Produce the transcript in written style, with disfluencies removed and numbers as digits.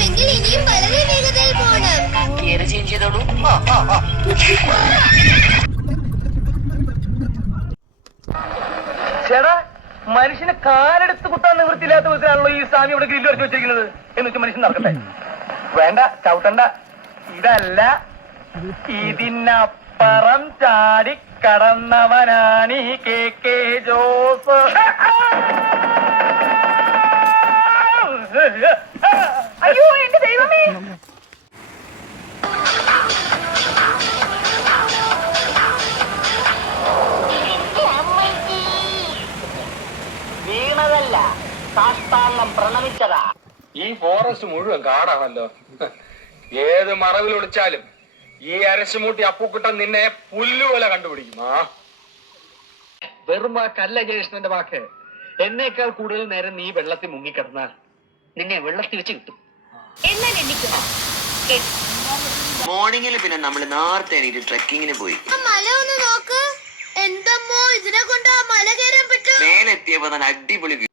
കഴിയുമെങ്കിൽ ഇനിയും വളരെ വേഗതയിൽ പോകണം. ഗിയർ ചേഞ്ച് ചെയ്തോളൂ. ചേടാ, മനുഷ്യന് കാലെടുത്ത് കുത്താൻ നിവൃത്തിയില്ലാത്ത വിധത്തിലാണല്ലോ ഈ സ്വാമി ഇവിടെ ഗ്രില്ല് വരച്ച് വെച്ചിരിക്കുന്നത്. എന്ന് വെച്ചാൽ മനുഷ്യൻ നടക്കട്ടെ. വേണ്ട, ചവിട്ടണ്ട. ഇതല്ല, ഇതിനപ്പുറം ചാടി കടന്നവനാണ് ഈ കെ ജോസ്. അയ്യോ എന്റെ ദൈവമേ! വീണതല്ല, സാഷ്ടാംഗം പ്രണമിച്ചതാ. ഈ ഫോറസ്റ്റ് മുഴുവൻ കാടാണല്ലോ. ഏത് മറവിൽ ഒളിച്ചാലും ഈ അരശുമൂട്ടി അപ്പുക്കുട്ടൻ നിന്നെ പുല്ലുപോലെ കണ്ടുപിടിക്കും. വെറും വാക്കല്ല ജയകൃഷ്ണന്റെ വാക്ക്. എന്നേക്കാൾ കൂടുതൽ നേരം നീ വെള്ളത്തിൽ മുങ്ങിക്കിടന്നാൽ നിന്നെ വെള്ളത്തിൽ വെച്ച് കിട്ടും. മോർണിംഗിൽ പിന്നെ നമ്മൾ നേരത്തെ എണീറ്റ് ട്രെക്കിങ്ങിന് പോയി. മല ഒന്ന് നോക്ക്. എന്തമ്മോ, ഇതിനെ കൊണ്ട് ആ മല കയറാൻ പറ്റും. മേലെത്തിയപ്പോ തന്നെ അടിപൊളി വ്യൂ.